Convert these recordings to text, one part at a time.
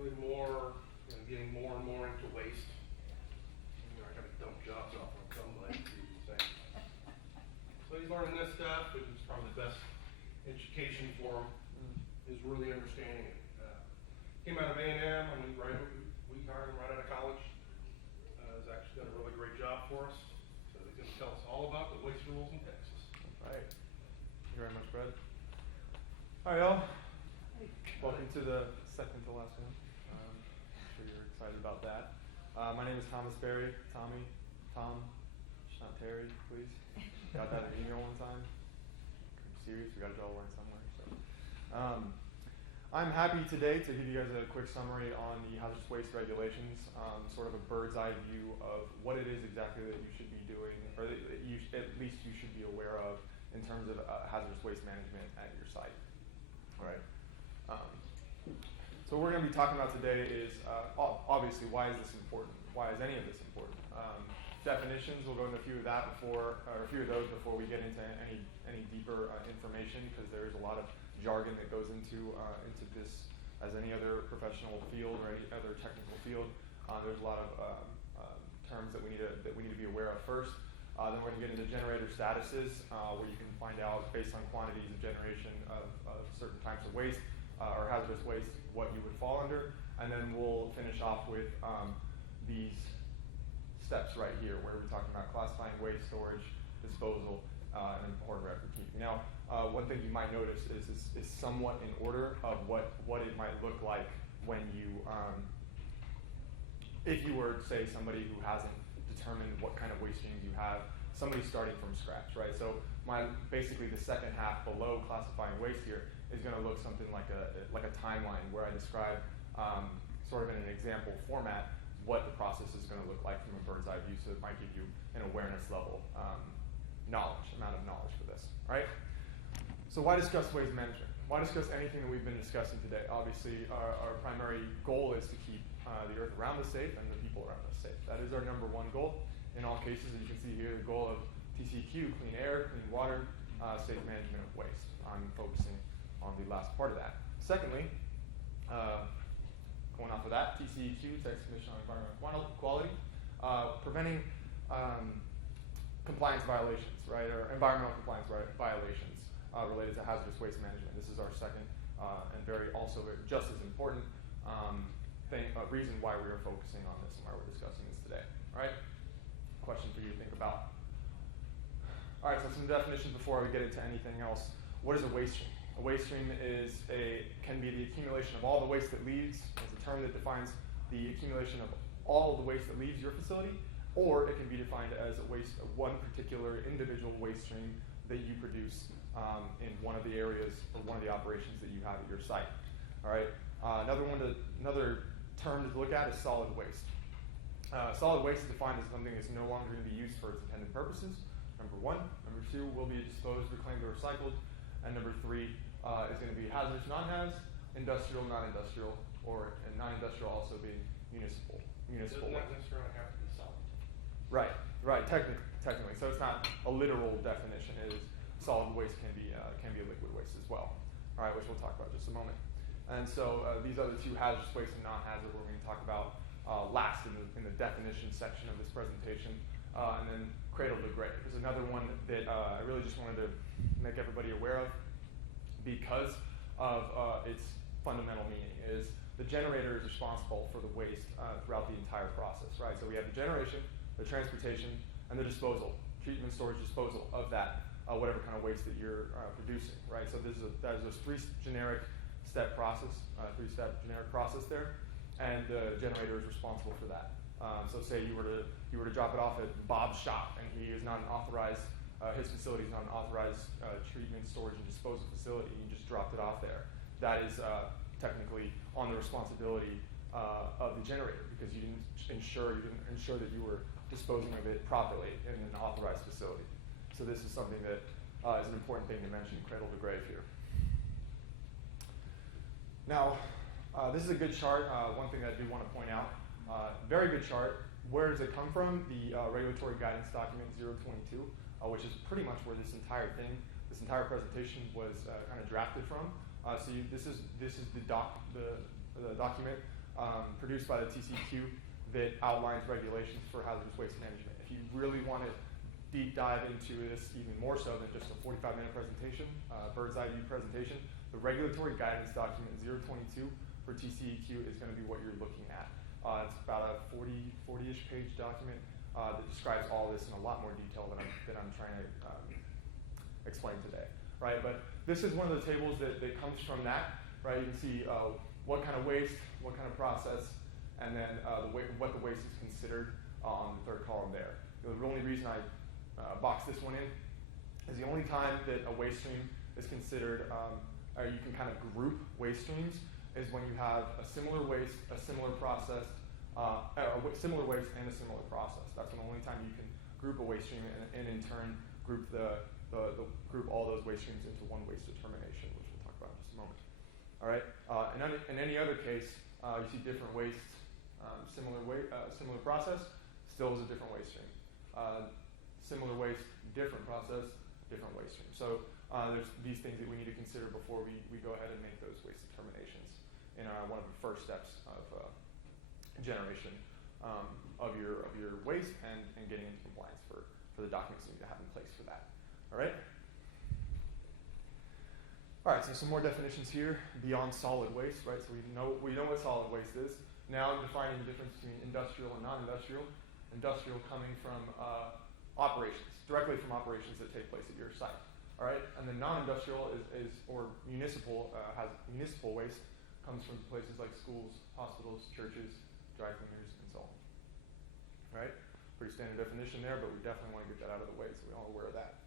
really more, getting more and more into waste. I gotta dump jobs off on somebody to do the same. So he's learning this stuff, which is probably the best education for him, is really understanding it. Came out of A&M, we hired him right out of college. He's actually done a really great job for us. So he's gonna tell us all about the waste rules in Texas. All right. Thank you very much, Brad. All right, y'all. Welcome to the second to last one. I'm sure you're excited about that. My name is Thomas Berry. Tommy, Tom, just not Terry, please. Got that in an email one time. I'm serious, we got to draw a line somewhere. So, I'm happy today to give you guys a quick summary on the hazardous waste regulations, sort of a bird's eye view of what it is exactly that you should be doing, or that at least you should be aware of in terms of hazardous waste management at your site. All right. So what we're going to be talking about today is, obviously, why is this important? Why is any of this important? Definitions, we'll go into a few of those before we get into any deeper information, because there is a lot of jargon that goes into this, as any other professional field or any other technical field. There's a lot of terms that we need to be aware of first. Then we're going to get into generator statuses, where you can find out, based on quantities of generation of certain types of waste or hazardous waste, what you would fall under. And then we'll finish off with these steps right here, where we're talking about classifying waste, storage, disposal, and important record keeping. Now, one thing you might notice is somewhat in order of what it might look like when you, if you were, say, somebody who hasn't determined what kind of waste streams you have, somebody starting from scratch, right? So basically the second half below classifying waste here is going to look something like a timeline where I describe sort of in an example format what the process is going to look like from a bird's eye view, so it might give you an awareness level amount of knowledge for this, right? So why discuss waste management? Why discuss anything that we've been discussing today? Obviously, our primary goal is to keep the earth around us safe and the people around us safe. That is our number one goal. In all cases, as you can see here, the goal of TCQ, clean air, clean water, safe management of waste. I'm focusing on the last part of that. Secondly, going off of that, TCEQ, Texas Commission on Environmental Quality, preventing compliance violations, right, or environmental compliance violations related to hazardous waste management. This is our second and just as important reason why we are focusing on this and why we're discussing this today. All right? Question for you to think about. All right, so some definitions before we get into anything else. What is a waste stream? A waste stream can be the accumulation of all the waste that leaves. It's a term that defines the accumulation of all of the waste that leaves your facility, or it can be defined as one particular individual waste stream that you produce in one of the areas or one of the operations that you have at your site. All right. Another term to look at is solid waste. Solid waste is defined as something that's no longer going to be used for its intended purposes. Number one. Number two, will be disposed, reclaimed, or recycled. And number three is going to be hazardous, non-haz, industrial, non-industrial, and non-industrial also being municipal. It does not necessarily have to be solid. Right. Technically. So it's not a literal definition. It is solid waste can be a liquid waste as well. All right, which we'll talk about in just a moment. And so these other two, hazardous waste and non-hazard, we're going to talk about last in the definition section of this presentation. And then cradle to grave is another one that I really just wanted to make everybody aware of because of its fundamental meaning. Is the generator is responsible for the waste throughout the entire process, right? So we have the generation, the transportation, and the disposal, treatment, storage, disposal of that, whatever kind of waste that you're producing, right? So that is a three-step generic process there, and the generator is responsible for that. So say you were to drop it off at Bob's shop, and he is not an authorized, his facility is not an authorized treatment, storage, and disposal facility. You just dropped it off there. That is technically on the responsibility of the generator because you didn't ensure that you were disposing of it properly in an authorized facility. So this is something that is an important thing to mention, cradle to grave here. Now, this is a good chart. One thing that I do want to point out, very good chart. Where does it come from? The regulatory guidance document 022, which is pretty much where this entire presentation was kind of drafted from. This is the document produced by the TCEQ that outlines regulations for hazardous waste management. If you really want to deep dive into this even more so than just a 45-minute presentation, bird's eye view presentation, the regulatory guidance document 022 for TCEQ is going to be what you're looking at. It's about a 40-ish page document that describes all this in a lot more detail than I'm trying to explain today, right? But this is one of the tables that comes from that, right? You can see what kind of waste, what kind of process, and then what the waste is considered on the third column there. The only reason I box this one in is the only time that a waste stream is considered, or you can kind of group waste streams, is when you have a similar waste, a similar process, similar waste and a similar process. That's the only time you can group a waste stream and in turn group group all those waste streams into one waste determination, which we'll talk about in just a moment. All right. In any other case, you see different wastes, similar process, still is a different waste stream. Similar waste, different process, different waste stream. So there's these things that we need to consider before we go ahead and make those waste determinations in one of the first steps of generation of your waste and getting into compliance for the documents you need to have in place for that. All right? All right, so some more definitions here beyond solid waste, right? So we know what solid waste is. Now defining the difference between industrial and non-industrial. Industrial coming from operations, directly from operations that take place at your site. All right, and then non-industrial or municipal municipal waste comes from places like schools, hospitals, churches, dry cleaners, and so on. All right, pretty standard definition there, but we definitely want to get that out of the way so we're all aware of that.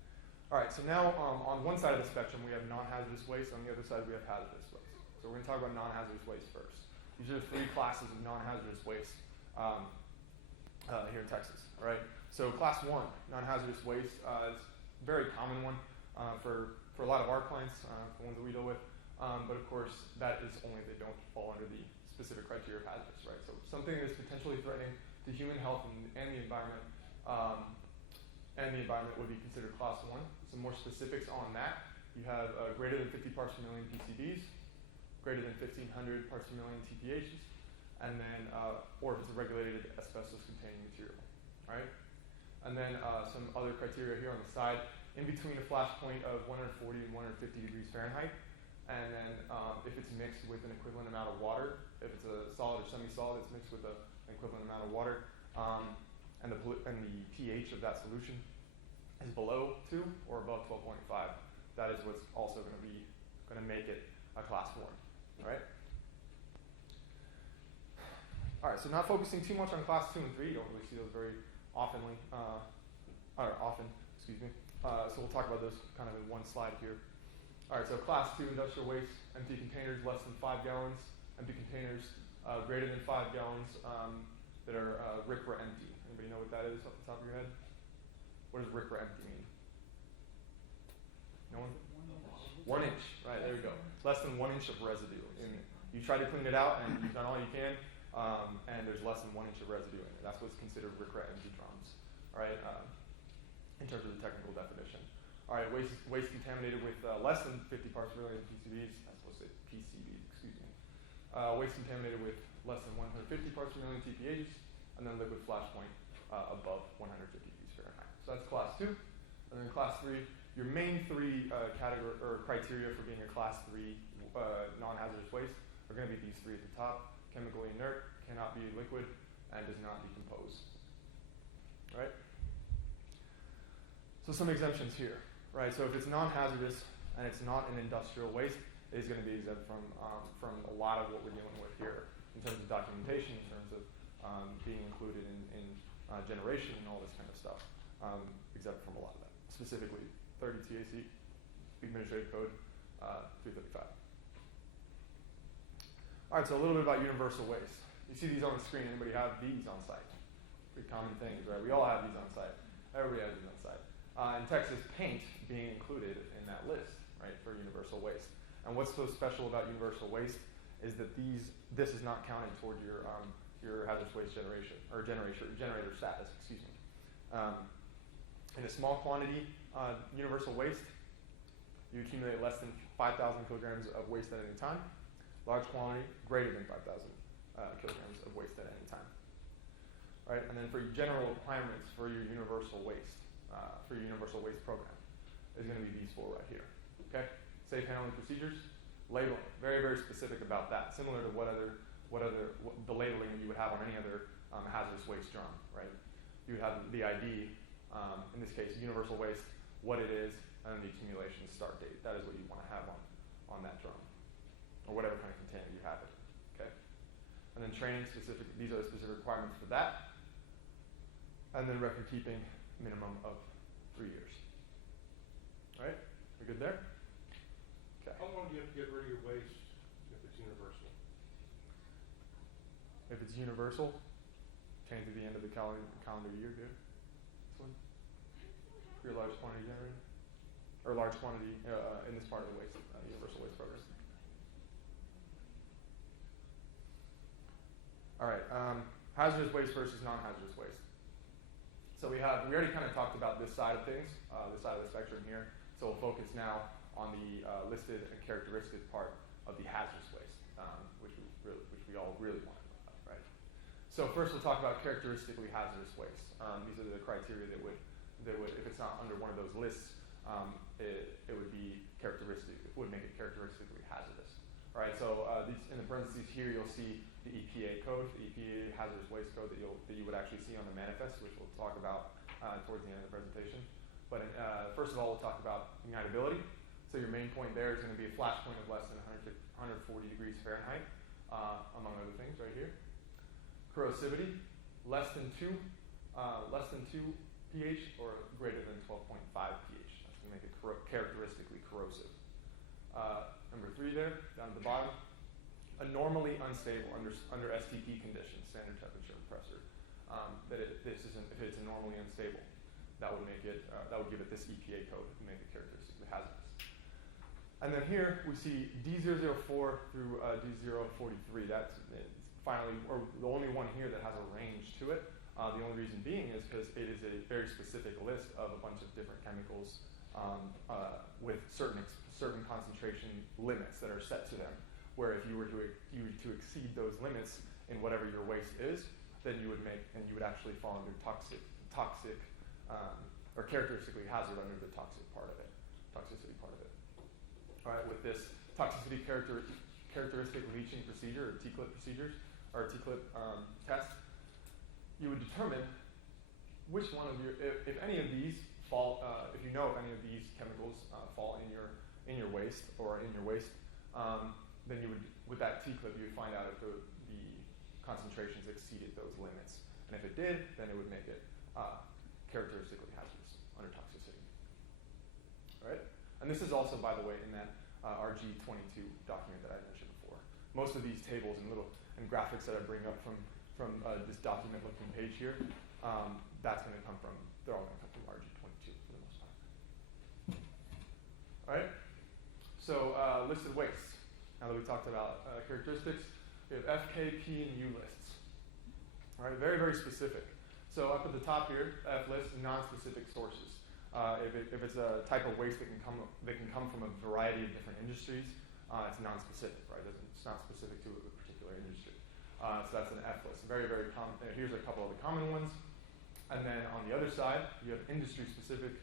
All right, so now on one side of the spectrum we have non-hazardous waste, on the other side we have hazardous waste. So we're going to talk about non-hazardous waste first. These are the three classes of non-hazardous waste here in Texas. All right, so class 1, non-hazardous waste, is a very common one for a lot of our clients, the ones that we deal with. But of course, that is only if they don't fall under the specific criteria of hazardous, right? So something that's potentially threatening to human health and the environment, would be considered class 1. Some more specifics on that. You have greater than 50 parts per million PCBs, greater than 1,500 parts per million TPHs, and then, or if it's a regulated asbestos-containing material, all right? And then some other criteria here on the side, in between a flash point of 140 and 150 degrees Fahrenheit, and then if it's mixed with an equivalent amount of water, if it's a solid or semi-solid, it's mixed with an equivalent amount of water, and the pH of that solution is below 2 or above 12.5. That is what's also going to make it a class 1. All right. All right. So not focusing too much on class 2 and 3. You don't really see those very often. Excuse me. So we'll talk about those kind of in one slide here. All right. So class 2 industrial waste, empty containers less than 5 gallons, empty containers greater than 5 gallons that are RCRA empty. Anybody know what that is off the top of your head? What does RCRA empty mean? No one? 1 inch. Right, there we go. Less than 1 inch of residue. And you try to clean it out, and you've done all you can, and there's less than 1 inch of residue in it. That's what's considered RCRA empty drums. All right, in terms of the technical definition. All right, waste contaminated with less than 50 parts per million PCBs. I'm supposed to say PCBs, excuse me. Waste contaminated with less than 150 parts per million TPHs, and then liquid flash point above 150 degrees Fahrenheit. So that's class 2. And then class 3, your main 3 category or criteria for being a class 3 non-hazardous waste are going to be these 3 at the top: chemically inert, cannot be liquid, and does not decompose. Right? So some exemptions here. Right? So if it's non-hazardous and it's not an industrial waste, it is going to be exempt from a lot of what we're dealing with here in terms of documentation, in terms of being included in generation and all this kind of stuff. Exempt from a lot of that. Specifically, 30 TAC, Administrative Code 335. All right, so a little bit about universal waste. You see these on the screen. Anybody have these on site? Pretty common things, right? We all have these on site. Everybody has these on site. In Texas, paint being included in that list, right, for universal waste. And what's so special about universal waste is that this is not counted toward your hazardous waste generation or generator status. Excuse me. In a small quantity universal waste, you accumulate less than 5,000 kilograms of waste at any time. Large quantity, greater than 5,000 kilograms of waste at any time. Right? And then for your general requirements for your universal waste program, is going to be these four right here. Okay? Safe handling procedures, labeling, very, very specific about that, similar to what the labeling you would have on any other hazardous waste drum, right? You would have the ID, in this case, universal waste, what it is, and then the accumulation start date. That is what you want to have on that drum, or whatever kind of container you have it. Okay? And then training specific, these are the specific requirements for that. And then record keeping, minimum of 3 years. All right? We good there? Okay. How long do you have to get rid of your waste if it's universal? If it's universal, change to the end of the calendar year, good. This one? For your large quantity generated? Or large quantity in this part of the waste, universal waste program. All right, hazardous waste versus non-hazardous waste. So we already kind of talked about this side of things, this side of the spectrum here. So we'll focus now on the listed and characteristic part of the hazardous waste, which we all really want to know about, right? So first we'll talk about characteristically hazardous waste. These are the criteria that would, if it's not under one of those lists, it would be would make it characteristically hazardous. All right, so these, in the parentheses here, you'll see the EPA code, the EPA hazardous waste code that you would actually see on the manifest, which we'll talk about towards the end of the presentation. But first of all, we'll talk about ignitability. So your main point there is going to be a flash point of less than 140 degrees Fahrenheit, among other things, right here. Corrosivity, less than 2 pH or greater than 12.5 pH. That's going to make it characteristically corrosive. Number 3 there, down at the bottom, a normally unstable under STP conditions, standard temperature and pressure. If it's a normally unstable, that would make it that would give it this EPA code and make it characteristically hazardous. And then here we see D004 through D043. That's finally, or the only one here that has a range to it. The only reason being is because it is a very specific list of a bunch of different chemicals with certain concentration limits that are set to them. Where if you were to exceed those limits in whatever your waste is, then you would actually fall under toxic or characteristically hazard under the toxicity part of it. All right, with this toxicity characteristic leaching procedure or TCLIP procedures or TCLIP test, you would determine which one of if any of these fall, if you know if any of these chemicals fall in your waste or in your waste, then you would, with that TCLIP, you would find out if the concentrations exceeded those limits. And if it did, then it would make it characteristically hazardous under toxicity. All right? And this is also, by the way, in that RG22 document that I mentioned before. Most of these tables and graphics that I bring up from this document-looking page here, they're all going to come from RG22 for the most part. All right? So listed waste. Now that we talked about characteristics, we have F, K, P, and U lists. All right, very, very specific. So up at the top here, F list, non-specific sources. If it's a type of waste that can come from a variety of different industries, it's non-specific, right? It's not specific to a particular industry. So that's an F list. Very, very common. Here's a couple of the common ones. And then on the other side, you have industry-specific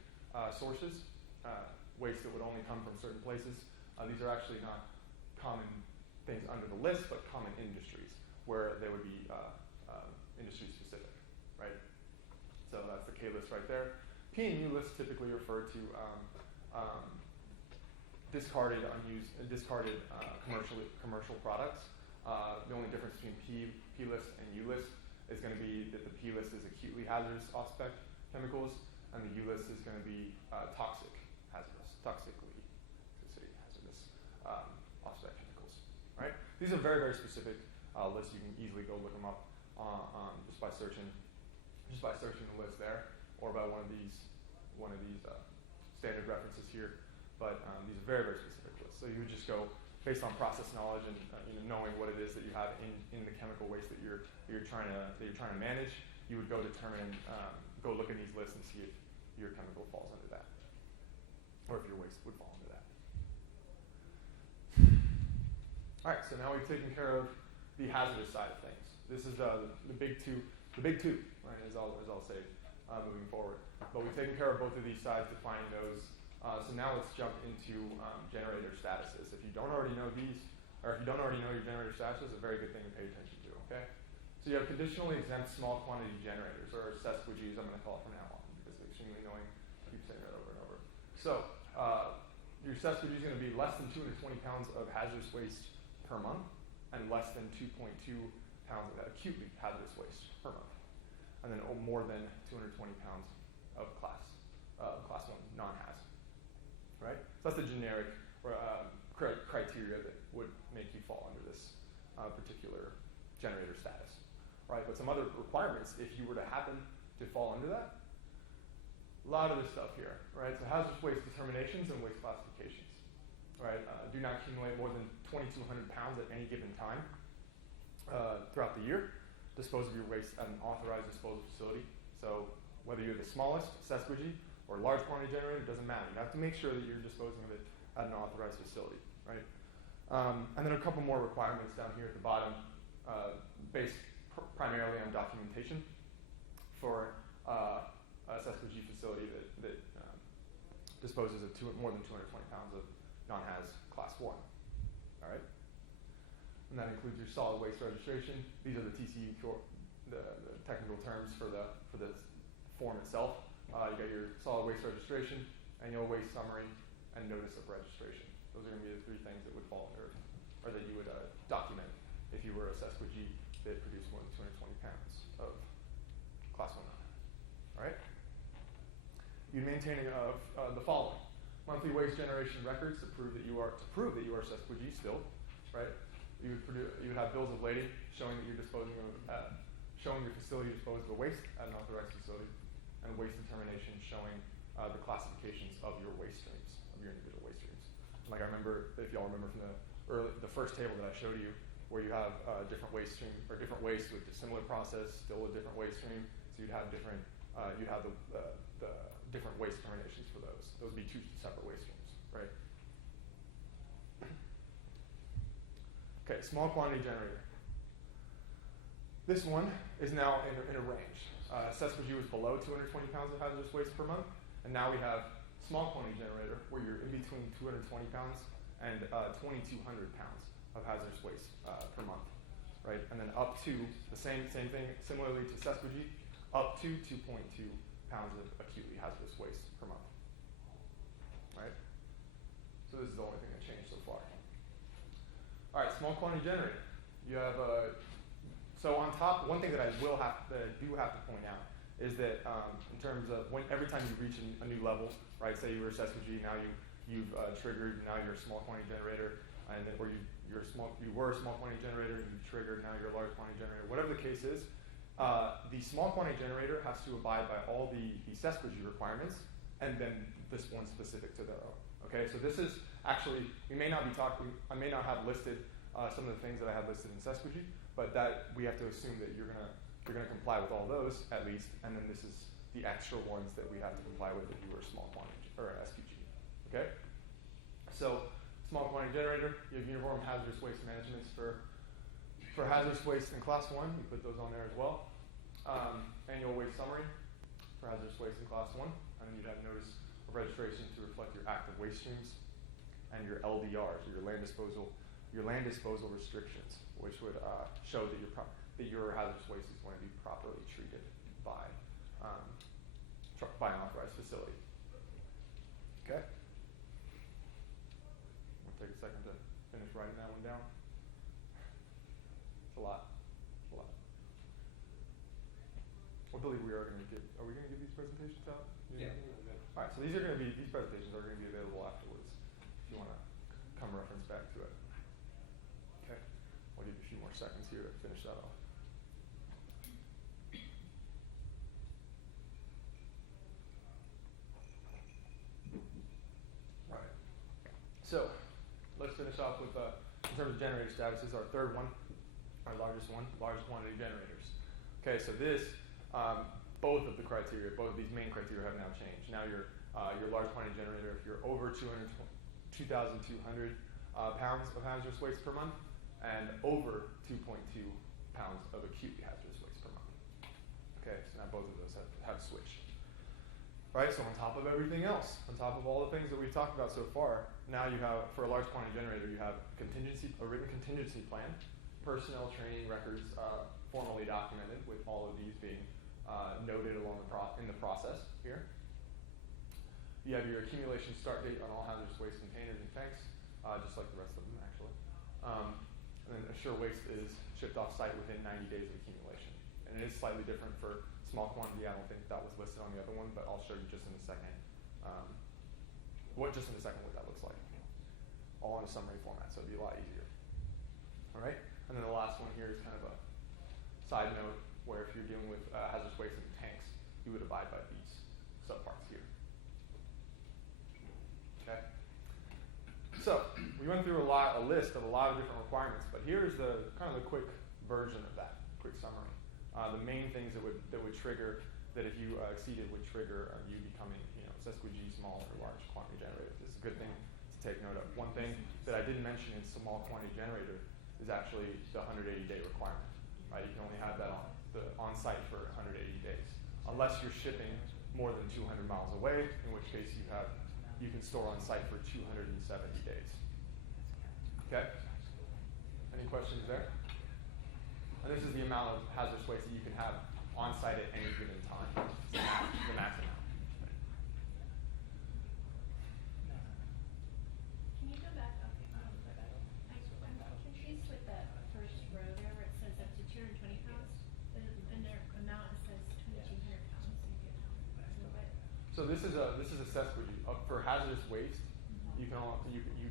sources, waste that would only come from certain places. These are actually not common things under the list, but common industries where they would be industry-specific, right? So that's the K list right there. P and U lists typically refer to discarded commercial products. The only difference between P list and U list is going to be that the P list is acutely hazardous off-spec chemicals, and the U list is going to be toxically hazardous off-spec chemicals. Right? These are very, very specific lists. You can easily go look them up just by searching the list there, or by one of these standard references here. But these are very, very specific lists. So you would just go based on process knowledge and knowing what it is that you have in the chemical waste that you're trying to manage. You would go go look at these lists and see if your chemical falls under that, or if your waste would fall under that. All right, so now we've taken care of the hazardous side of things. This is the big two, right, as I'll say moving forward. But we've taken care of both of these sides, defining those. So now let's jump into generator statuses. If you don't already know these, or if you don't already know your generator statuses, a very good thing to pay attention to, okay? So you have conditionally exempt small quantity generators, or sesquigs, I'm going to call it from now on, because it's extremely annoying. I keep saying that over and over. So your sesquig is going to be less than 220 pounds of hazardous waste per month, and less than 2.2 pounds of acutely hazardous waste per month. And then more than 220 pounds of class 1 non-haz, right? So that's the generic criteria that would make you fall under this particular generator status, right? But some other requirements, if you were to happen to fall under that, a lot of this stuff here, right? So hazardous waste determinations and waste classifications, right? Do not accumulate more than 2,200 pounds at any given time throughout the year. Dispose of your waste at an authorized disposal facility. So whether you're the smallest sesquig or large quantity generator, it doesn't matter. You have to make sure that you're disposing of it at an authorized facility, right? And then a couple more requirements down here at the bottom, based primarily on documentation for a sesquig facility that disposes of more than 220 pounds of non-haz class 1, all right? And that includes your solid waste registration. These are the TCU, the technical terms for the form itself. You got your solid waste registration, annual waste summary, and notice of registration. Those are going to be the three things that would fall under, or that you would document if you were a sesquig that produced more than 220 pounds of class 1. All right? You'd maintain the following: monthly waste generation records to prove that you are sesquig still, right? You would have bills of lading showing that you're disposing of, showing your facility disposed of waste at an authorized facility, and waste determination showing the classifications of your waste streams, of your individual waste streams. Like I remember, if y'all remember from the first table that I showed you, where you have different waste stream or different waste with a similar process, still a different waste stream. So you'd have different, the different waste determinations for those. Those would be two separate waste streams, right? Okay, small quantity generator. This one is now in a range. Sesquig was below 220 pounds of hazardous waste per month, and now we have small quantity generator where you're in between 220 pounds and 2,200 pounds of hazardous waste per month, right? And then up to the same thing, similarly to sesquig, up to 2.2 pounds of acutely hazardous waste per month, right? So this is the only thing that changed so far. All right, small quantity generator. You have so on top. One thing that I do have to point out is that in terms of every time you reach a new level, right? Say you were a sesquig, now you've triggered. Now you're a small quantity generator, and or you were a small quantity generator, you've triggered. Now you're a large quantity generator. Whatever the case is, the small quantity generator has to abide by all the sesquig requirements, and then this one specific to their own. Okay, so this is actually, I may not have listed some of the things that I have listed in sesquig, but that we have to assume that you're gonna comply with all those at least, and then this is the extra ones that we have to comply with if you were a small quantity or an SQG. Okay, so small quantity generator, you have uniform hazardous waste managements for hazardous waste in class 1. You put those on there as well. Annual waste summary for hazardous waste in class 1, and then you'd have notice of registration to reflect your active waste streams, and your LDRs, or your land disposal restrictions, which would show that your hazardous waste is going to be properly treated by an authorized facility. Okay. We'll take a second to finish writing that one down. It's a lot. I believe are we going to give these presentations out? Yeah. All right, so these presentations are going to be available afterwards if you want to come reference back to it. Okay, I'll give you a few more seconds here to finish that off. All right, so let's finish off with, in terms of generator statuses, our third one, our largest one, large quantity generators. Okay, so this, both of these main criteria have now changed. Now your large quantity generator, if you're over 2,200 pounds of hazardous waste per month, and over 2.2 pounds of acutely hazardous waste per month. Okay, so now both of those have switched. Right, so on top of everything else, on top of all the things that we've talked about so far, now you have, for a large quantity generator, you have a written contingency plan, personnel training records formally documented, with all of these being noted along in the process here. You have your accumulation start date on all hazardous waste containers and tanks, just like the rest of them, actually. And then assure waste is shipped off site within 90 days of accumulation. And it is slightly different for small quantity. I don't think that was listed on the other one, but I'll show you just in a second. What that looks like. All in a summary format, so it'll be a lot easier. All right, and then the last one here is kind of a side note, where if you're dealing with hazardous waste in tanks, you would abide by these subparts here. Okay. So we went through a list of a lot of different requirements, but here's the kind of the quick version of that, quick summary. The main things that would trigger, that if you exceeded, would trigger you becoming, sesquig small or large quantity generator. This is a good thing to take note of. One thing that I didn't mention in small quantity generator is actually the 180-day requirement. Right? You can only have that on site for 180 days, unless you're shipping more than 200 miles away, in which case you can store on site for 270 days. Okay? Any questions there? And this is the amount of hazardous waste that you can have on site at any given time. The max amount. Can you go back up? I'm confused with that first row there where it says up to 220 pounds. And their amount says 2,200 pounds. So this is a sesquig. For hazardous waste, you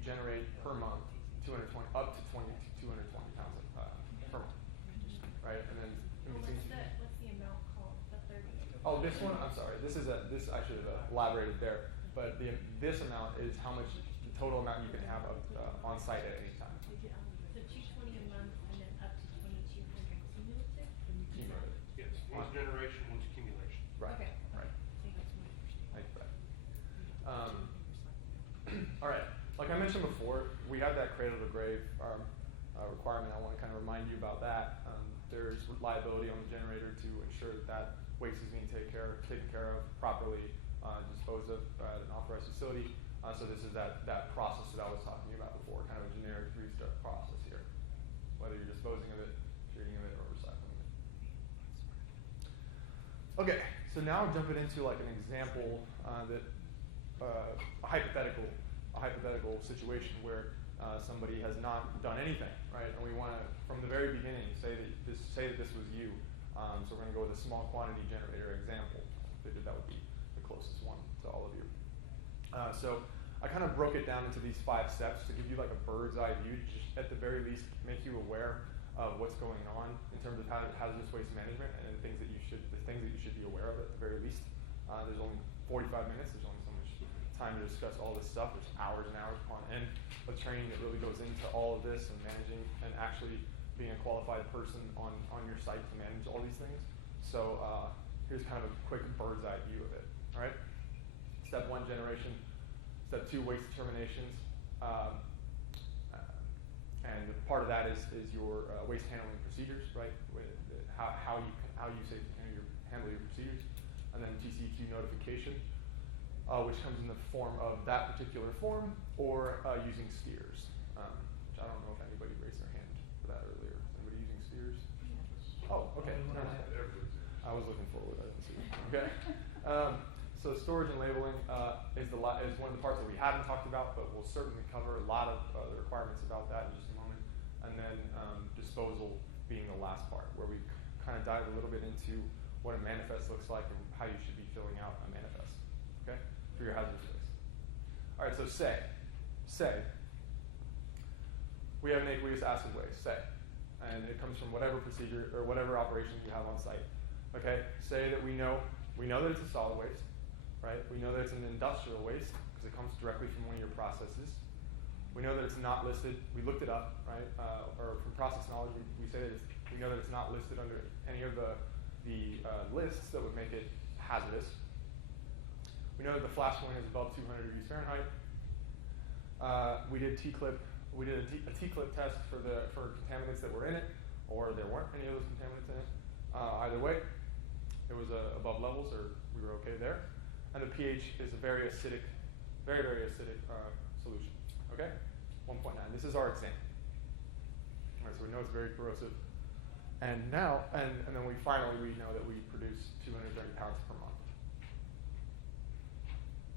generate per month 220 up to 220 pounds per month. Right, and then What's the amount called? The 30. Oh, this one. I'm sorry. This I should have elaborated there. But this amount is how much the total amount you can have on site at any time. So 220 a month, and then up to 2,200 cumulative. Cumulative. Yes, one's generation, one's accumulation. Right. Okay. Right. So that's my understanding. Thanks for that. All right. Like I mentioned before, we have that cradle to grave requirement. I want to kind of remind you about that. There's liability on the generator to ensure that waste is being taken care of properly, disposed of at an authorized facility. So this is that process that I was talking about before, kind of a generic 3-step process here, whether you're disposing of it, treating of it, or recycling it. Okay, so now jumping into like an example a hypothetical situation where somebody has not done anything, right? And we want to, from the very beginning, say that this was you. So we're going to go with a small quantity generator example. I figured that would be the closest one to all of you. So I kind of broke it down into these 5 steps to give you like a bird's eye view, to just at the very least make you aware of what's going on in terms of hazardous waste management and the things that you should be aware of at the very least. There's only 45 minutes. There's only so much time to discuss all this stuff. There's hours and hours upon end of training that really goes into all of this and managing and actually being a qualified person on your site to manage all these things. So here's kind of a quick bird's eye view of it. All right. Step 1, generation. Step 2, waste determinations. And part of that is your waste handling procedures, right? How you handle your procedures. And then TCEQ notification, which comes in the form of that particular form or using steers. Which I don't know if anybody raised their hand for that earlier. Anybody using steers? Oh, okay. I was looking forward. I didn't see it. Okay. So storage and labeling is one of the parts that we haven't talked about, but we'll certainly cover a lot of the requirements about that in just a moment. And then disposal being the last part, where we kind of dive a little bit into what a manifest looks like and how you should be filling out a manifest, okay, for your hazardous waste. All right, so say we have an aqueous acid waste, and it comes from whatever procedure or whatever operation you have on site. Okay, say that we know that it's a solid waste, right? We know that it's an industrial waste because it comes directly from one of your processes. We know that it's not listed. We looked it up, right? Or from process knowledge, we say that we know that it's not listed under any of the lists that would make it hazardous. We know that the flash point is above 200 degrees Fahrenheit. We did T-clip we did a T-clip test for contaminants that were in it, or there weren't any of those contaminants in it. Either way, it was above levels, or we were okay there. And the pH is a very acidic, very, very acidic solution. Okay, 1.9. This is our exam. All right, so we know it's very corrosive. And now, and then we know that we produce 230 pounds per month.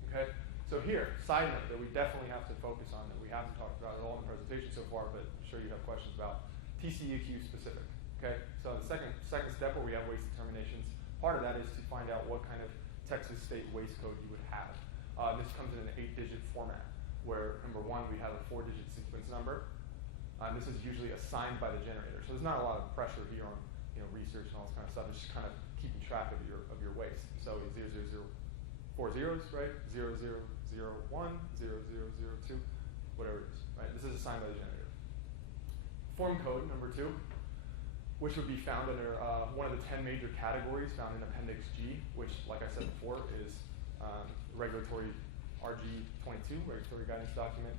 Okay, so here, side note that we definitely have to focus on, that we haven't talked about at all in the presentation so far, but I'm sure you have questions about, TCEQ specific. Okay, so the second step where we have waste determinations, part of that is to find out what kind of Texas state waste code you would have. This comes in an 8-digit format, where number one, we have a 4-digit sequence number. This is usually assigned by the generator, so there's not a lot of pressure here on research and all this kind of stuff. It's just kind of keeping track of your waste. So 000, 4 zeros, right? 0001, 0002, whatever it is, right? This is assigned by the generator. Form code number 2, which would be found under one of the 10 major categories found in Appendix G, which, like I said before, is regulatory RG22, regulatory guidance document.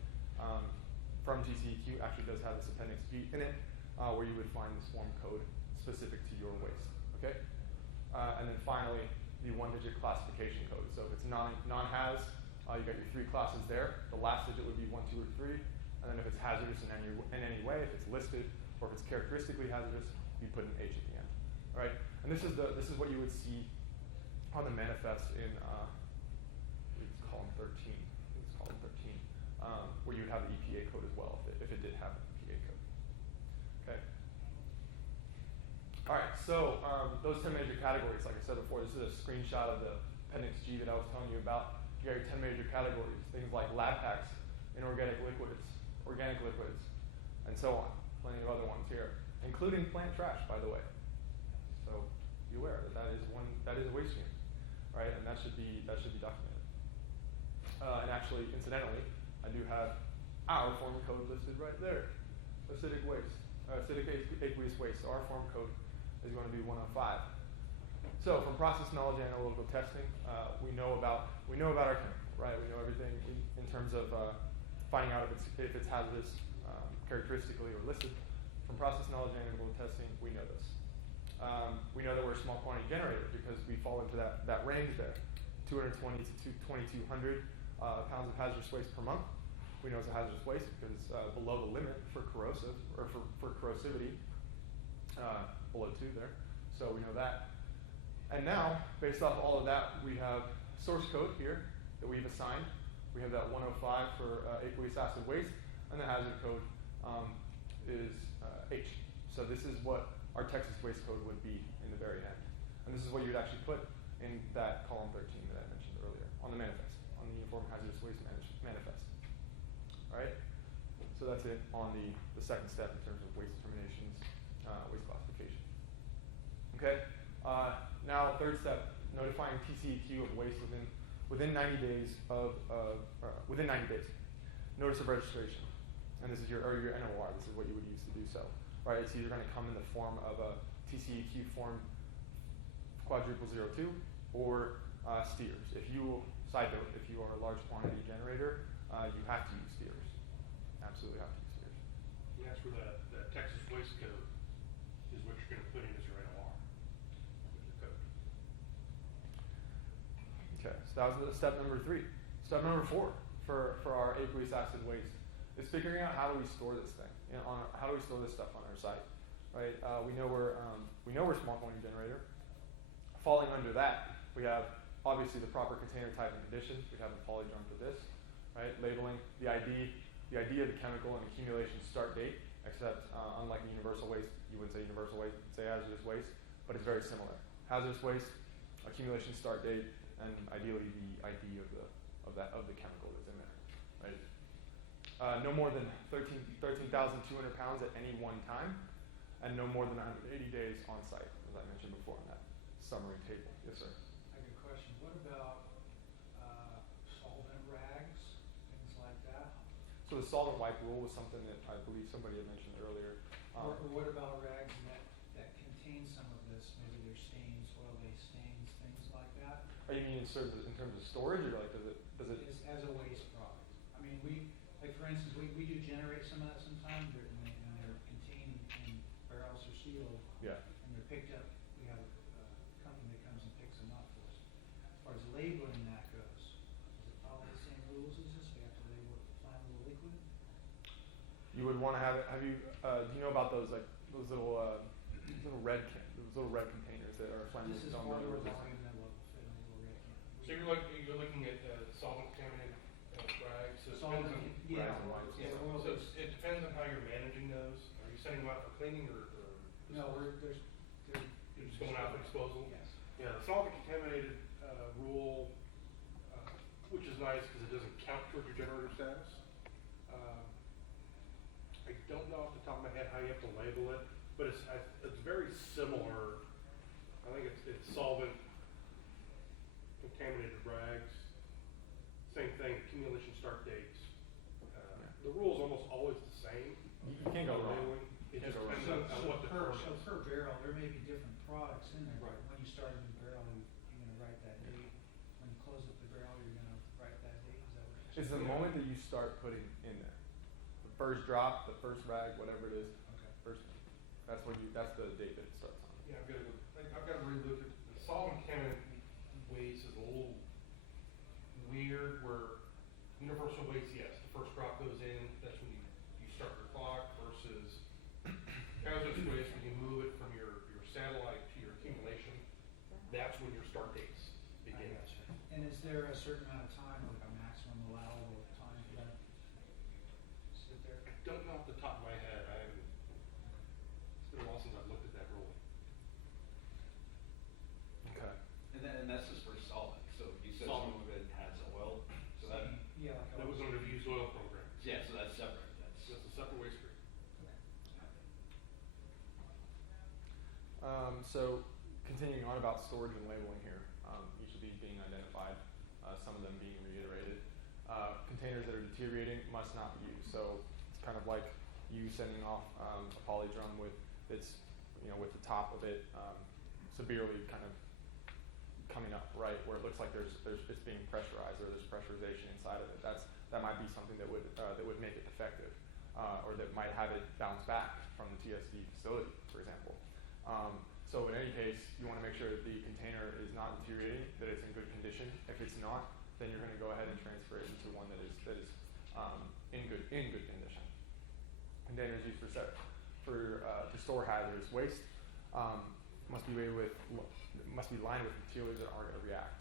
From TCEQ actually does have this Appendix G in it, where you would find this form code specific to your waste. Okay, and then finally the 1-digit classification code. So if it's non-haz, you got your 3 classes there. The last digit would be 1, 2, or 3, and then if it's hazardous in any way, if it's listed or if it's characteristically hazardous, you put an H at the end. All right, and this is what you would see on the manifest in it's column 13. It's column 13. Where you would have the EPA code as well, if it did have an EPA code. Okay. All right, so those 10 major categories, like I said before, this is a screenshot of the Appendix G that I was telling you about. You got your 10 major categories, things like lab packs, inorganic liquids, organic liquids, and so on. Plenty of other ones here, including plant trash, by the way. So be aware that that is a waste stream, right? And that should be documented. And actually, incidentally, I do have our form code listed right there. Acidic waste, acidic aqueous waste. So our form code is going to be 105. So from process knowledge and analytical testing, we know about our chemical, right? We know everything in terms of finding out if it's hazardous characteristically or listed. From process knowledge and analytical testing, we know this. We know that we're a small quantity generator because we fall into that range there, 220 to 2,200 pounds of hazardous waste per month. We know it's a hazardous waste because it's below the limit for corrosive or for corrosivity, below 2 there. So we know that. And now, based off all of that, we have source code here that we've assigned. We have that 105 for aqueous acid waste, and the hazard code is H. So this is what our Texas waste code would be in the very end. And this is what you'd actually put in that column 13 that I mentioned earlier on the manifest, on the Uniform Hazardous Waste manifest. All right? So that's it on the second step in terms of waste determinations, waste classification. Okay? Now, third step, notifying TCEQ of waste within 90 days within 90 days. Notice of registration. And this is your NOR. This is what you would use to do so. Right? It's either going to come in the form of a TCEQ form quadruple 02 or steers. Side note, if you are a large quantity generator, you have to use steers. Absolutely have to use steers. Yeah, that's where the Texas waste code is what you're going to put in as your NOR. Your code. Okay, so that was step number 3. Step number 4 for our aqueous acid waste is figuring out how do we store this thing. How do we store this stuff on our site, right? We know we're small quantity generator. Falling under that, we have obviously the proper container type and conditions. We have a polydrum for this, right? Labeling the ID of the chemical and accumulation start date, except unlike universal waste, you wouldn't say universal waste, you'd say hazardous waste, but it's very similar. Hazardous waste, accumulation start date, and ideally the ID of the chemical that's in there, right? No more than 13,200 pounds at any one time, and no more than 180 days on site, as I mentioned before in that summary table. Yes, sir. I have a question. What about solvent rags, things like that? So the solvent wipe rule was something that I believe somebody had mentioned earlier. Or what about rags that contain some of this? Maybe they're stains, oil-based stains, things like that? Are you mean in terms of storage, or like does it? As a waste product. I mean, Like for instance, we do generate some of that sometimes, when they're contained in barrels or sealed, Yeah. and they're picked up, we have a company that comes and picks them up for us. As far as labeling that goes, does it follow the same rules as this? We have to label it flammable liquid? You would want to have it. Have you? Do you know about those those little red containers that are flammable? This is don't more really of a resist- volume than what will fit in a little red can. So you're looking at solvent contaminated rags. So it Solvent, depends on, yeah, rags and wipes. yeah, oil so based. it depends on how you're managing those. Are you sending them out for cleaning or No, they're you're just going out for disposal? Yes. Yeah, the solvent contaminated rule, which is nice because it doesn't count toward your generator status. I don't know off the top of my head how you have to label it, but it's very similar. I think it's solvent contaminated rags. Same thing, accumulation start dates. The rule's almost always the same. You can't go wrong. Labeling. It Can't just go wrong. depends on what the term So is. per barrel, there may be different products in there, but Right. when you start a new barrel, you're gonna write that date. When you close up the barrel, you're gonna write that date, is that what you're It's saying? the moment that you start putting in there. The first drop, the first rag, whatever it is. Okay. First. That's the date that it starts on. Yeah, I've got to relook at the solvent contaminant waste is a little weird where universal waste, yes, the first drop goes in, that's when you start your clock versus hazardous waste, when you move it from your satellite to your accumulation, that's when your start dates I begin. gotcha. And is there a certain amount of time, like a maximum allowable time for that? Sit there? I don't know off the top of my head, it's been a while since I've looked at that rule. Okay. And that's just for solvent, so you said Solvent. some of it has oil, so that, Yeah, like. That was under the used oil program. yeah, so that's separate, That's a separate waste stream. So continuing on about storage and labeling here, each of these being identified, some of them being reiterated. Containers that are deteriorating must not be used. So it's kind of like you sending off a poly drum with its, with the top of it severely kind of coming up, right, where it looks like it's being pressurized or there's pressurization inside of it. That might be something that would make it defective, or that might have it bounce back from the TSD facility, for example. So in any case, you want to make sure that the container is not deteriorating, that it's in good condition. If it's not, then you're going to go ahead and transfer it into one that is in good condition. Containers used to store hazardous waste must be lined with materials that aren't going to react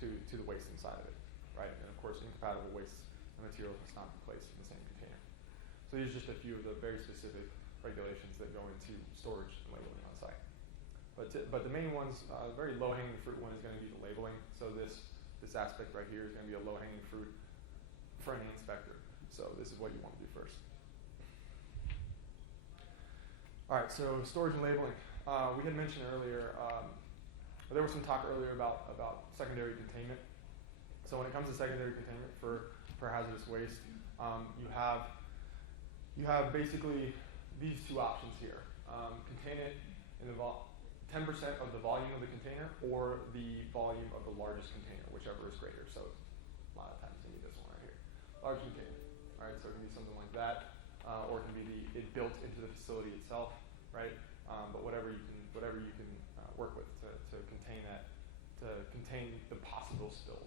to the waste inside of it, right? And of course, incompatible waste and materials must not be placed in the same container. So these are just a few of the very specific regulations that go into storage and labeling on site. But the main ones, very low-hanging fruit one is going to be the labeling. So this aspect right here is going to be a low-hanging fruit for any inspector. So this is what you want to do first. All right, so storage and labeling. We had mentioned earlier, there was some talk earlier about secondary containment. So when it comes to secondary containment for hazardous waste, you have basically these two options here. Contain it in the 10% of the volume of the container or the volume of the largest container, whichever is greater. So a lot of times you need this one right here. Large container. All right, so it can be something like that, or it can be it built into the facility itself, right? But whatever you can work with to contain that, to contain the possible spill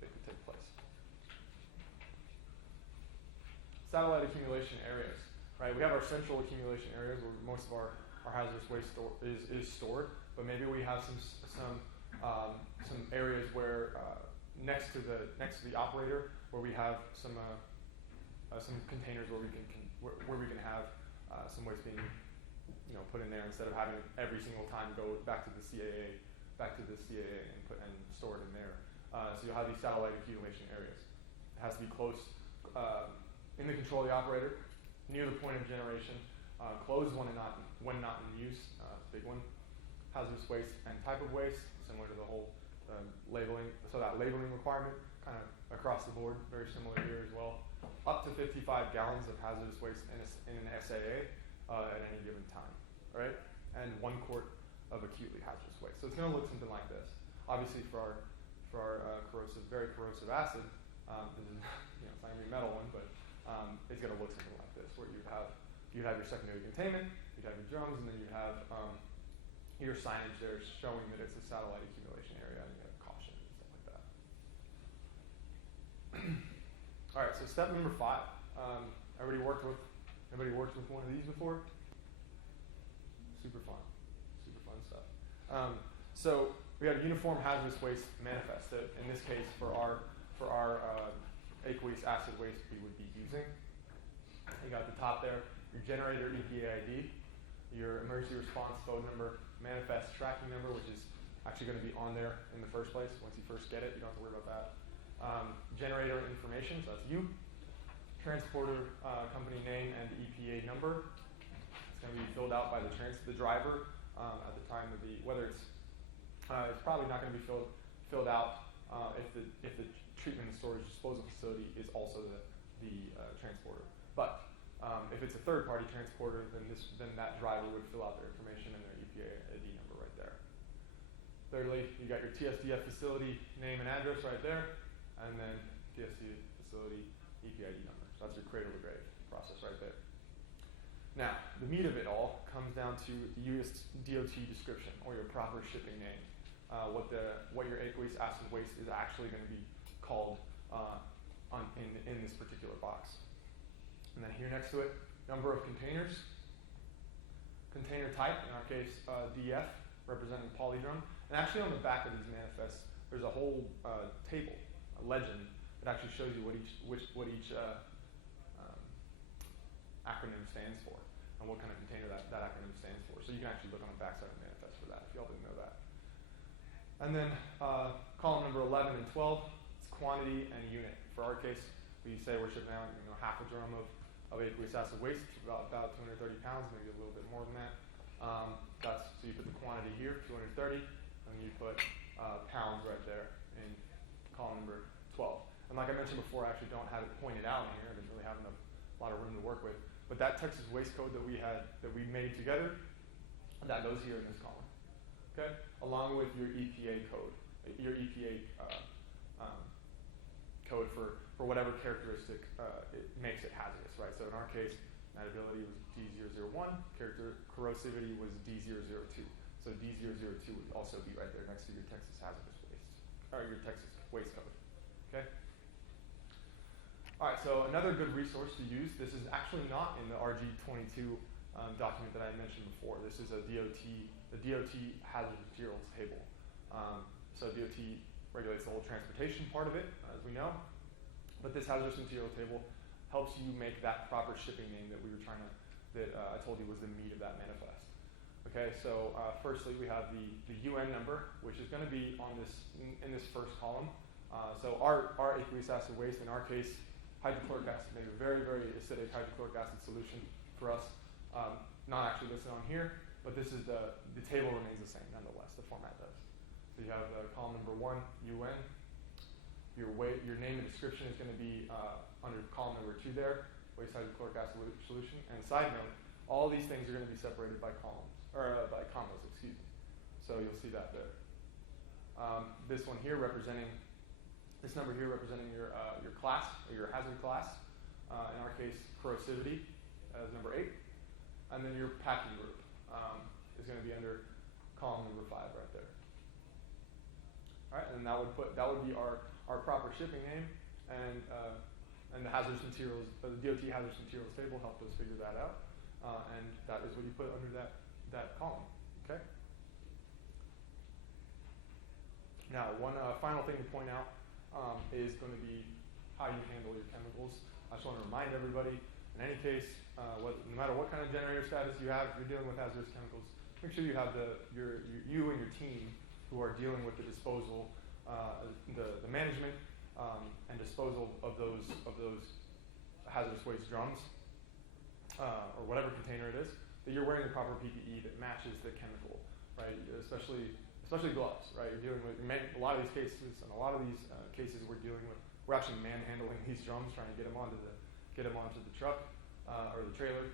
that could take place. Satellite accumulation areas, right? We have our central accumulation areas where most of our hazardous waste is stored, but maybe we have some areas where next to the operator where we have some containers where we can have some waste being put in there instead of having every single time go back to the CAA and store it in there. So you'll have these satellite accumulation areas. It has to be close in the control of the operator, near the point of generation, closed when not in use, big one. Hazardous waste and type of waste, similar to the whole labeling. So that labeling requirement, kind of across the board, very similar here as well. Up to 55 gallons of hazardous waste in an SAA at any given time, right? And 1 quart of acutely hazardous waste. So it's going to look something like this. Obviously, for our very corrosive acid, this is, it's not going to be a metal one, but is going to look something like this, where you'd have your secondary containment, you'd have your drums, and then you'd have your signage there showing that it's a satellite accumulation area, and you have caution and stuff like that. All right, so step number 5. Everybody worked with one of these before? Super fun stuff. So we have a uniform hazardous waste manifest that, in this case, for our aqueous acid waste we would be using. You got at the top there your generator EPA ID, your emergency response phone number, manifest tracking number, which is actually going to be on there in the first place. Once you first get it, you don't have to worry about that. Generator information, so that's you. Transporter company name and EPA number. It's going to be filled out by the driver at the time of whether it's probably not going to be filled out if the treatment and storage disposal facility is also the transporter. But if it's a third-party transporter, then that driver would fill out their information and their EPA ID number right there. Thirdly, you got your TSDF facility name and address right there, and then TSDF facility EPA ID number. So that's your cradle to grave process right there. Now, the meat of it all comes down to the US DOT description, or your proper shipping name. What your aqueous acid waste is actually going to be called in this particular box. And then here next to it, number of containers, container type, in our case DF, representing polydrum. And actually on the back of these manifests, there's a whole table, a legend, that actually shows you what each acronym stands for, and what kind of container that acronym stands for. So you can actually look on the backside of the manifest for that, if y'all didn't know that. And then column number 11 and 12, it's quantity and unit. For our case, we say we're shipping out half a drum of aqueous acid waste, about 230 pounds, maybe a little bit more than that. So you put the quantity here, 230, and you put pounds right there in column number 12. And like I mentioned before, I actually don't have it pointed out in here. I didn't really have a lot of room to work with. But that Texas waste code that we made together, that goes here in this column. Okay? Along with your EPA code, your EPA code for whatever characteristic it makes it hazardous, right? So in our case, navigability was D001, corrosivity was D002. So D002 would also be right there next to your Texas hazardous waste, or your Texas waste code. Okay? All right, so another good resource to use, this is actually not in the RG22 document that I mentioned before. This is the DOT hazardous materials table. So DOT regulates the whole transportation part of it, as we know. But this hazardous material table helps you make that proper shipping name that I told you was the meat of that manifest. Okay, so firstly we have the UN number, which is going to be on in this first column. So our aqueous acid waste, in our case, hydrochloric acid, made a very, very acidic hydrochloric acid solution for us. Not actually listed on here, but this is the table remains the same nonetheless, the format does. So you have column number 1, UN. Your name and description is going to be under column number 2 there, waste hydrochloric acid solution. And side note, all these things are going to be separated by columns, or by commas, excuse me. So you'll see that there. This number here representing your class, or your hazard class. In our case, corrosivity as number 8. And then your packing group is going to be under column number 5 right there. All right, and that would be our proper shipping name, and the hazardous materials, the DOT hazardous materials table helped us figure that out, and that is what you put under that column. Okay. Now, one final thing to point out is going to be how you handle your chemicals. I just want to remind everybody, in any case, no matter what kind of generator status you have, if you're dealing with hazardous chemicals, make sure you have you and your team who are dealing with the disposal, the management and disposal of those hazardous waste drums or whatever container it is, that you're wearing the proper PPE that matches the chemical, right? Especially gloves, right? You're dealing with a lot of these cases, and a lot of these cases we're actually manhandling these drums, trying to get them onto the truck or the trailer,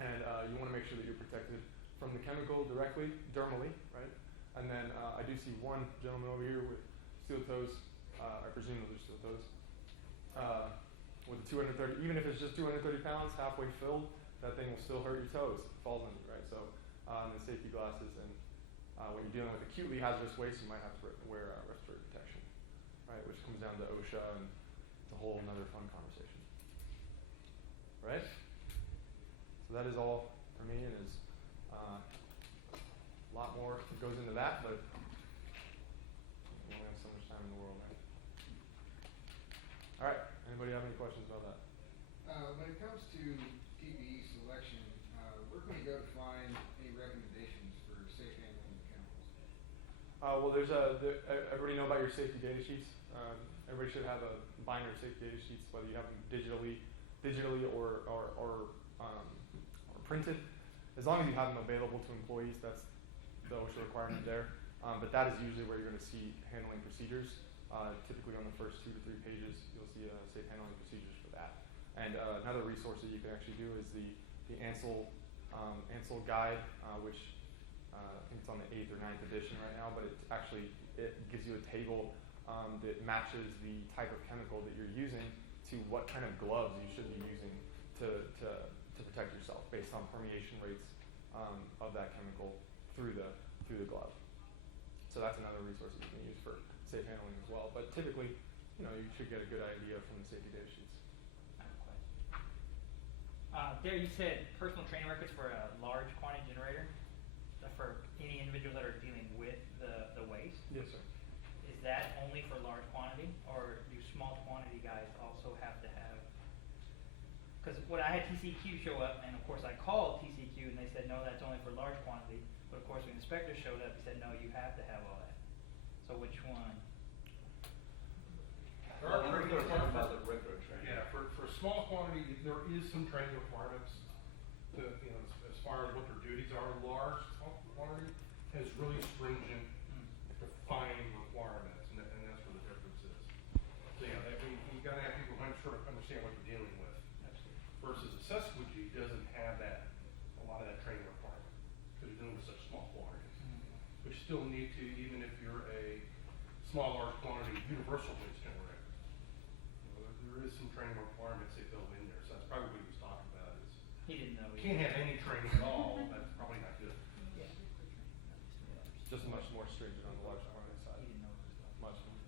and you want to make sure that you're protected from the chemical directly, dermally, right? And then I do see one gentleman over here with steel toes. I presume those are steel toes. with a 230, even if it's just 230 pounds, halfway filled, that thing will still hurt your toes if it falls on you, right? So, and safety glasses, and when you're dealing with acutely hazardous waste, you might have to wear respiratory protection, right? Which comes down to OSHA, and it's a whole another fun conversation, right? So that is all Armenian is. A lot more goes into that, but we only have so much time in the world, right? All right. Anybody have any questions about that? When it comes to PPE selection, where can we go to find any recommendations for safe handling of chemicals? Well, there's everybody know about your safety data sheets. Everybody should have a binder of safety data sheets, whether you have them digitally or printed. As long as you have them available to employees, that's the OSHA requirement there. But that is usually where you're going to see handling procedures. Typically on the first 2 to 3 pages, you'll see safe handling procedures for that. And another resource that you can actually do is the ANSEL guide, which I think it's on the 8th or 9th edition right now, but it gives you a table that matches the type of chemical that you're using to what kind of gloves you should be using to protect yourself based on permeation rates of that chemical through the glove. So that's another resource that you can use for safe handling as well. But typically, you should get a good idea from the safety data sheets. I have a question. There you said personal training records for a large quantity generator, for any individuals that are dealing with the waste. Yes, sir. Is that only for large quantity, or do small quantity guys also have to have? Because when I had TCQ show up, and of course I called TCQ, and they said no, that's only for large quantity. But of course, when the inspector showed up, he said no, you have to have all that. So which one? There are Well, training we're talking about requirements. the retro training. Yeah, for small quantity, there is some training requirements to, as far as what their duties are. Large quantity has really stringent, defined requirements, and that's where the difference is. So yeah, you gotta have people who sort of understand what you're dealing with. Absolutely. Versus a sesquigi doesn't have a lot of that training requirement, because you're dealing with such small quantities. But you still need to, even if you're a small, large quantity universal waste generator. There is some training requirements that go in there, so that's probably what he was talking about is, He didn't know. you can't have any training at all, that's probably not good. Yeah. Just much more stringent on the large quantity side. He didn't know. Much more.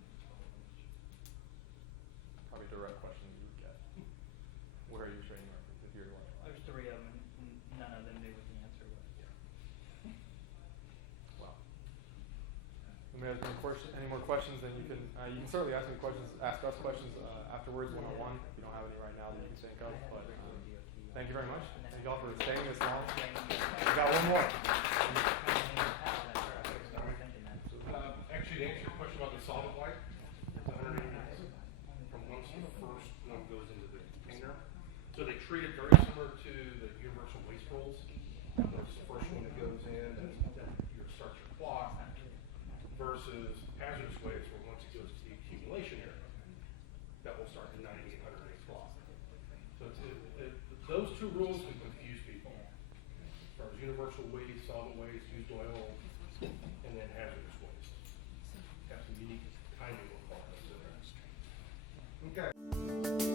Probably a direct question you would get. Where are your training records if you're large? There's 3 of them, and none of them knew what the answer was. Well, if you have any more questions, then you can certainly ask us questions afterwards one-on-one. If you don't have any right now that you can think of, but thank you very much. Thank you all for staying this long. We got one more. Actually, to answer your question about the solid wipe, it's 180 days from once the first one goes into the container. So they treat it very similar to the universal waste rolls. There's the first one that goes in, and then you start your clock, versus hazardous waste, where once it goes to the accumulation area, that will start the 90 and 100 day clock. So those two rules can confuse people. As far as universal waste, solid waste, used oil, and then hazardous waste. Have some unique timing requirements in there. Okay.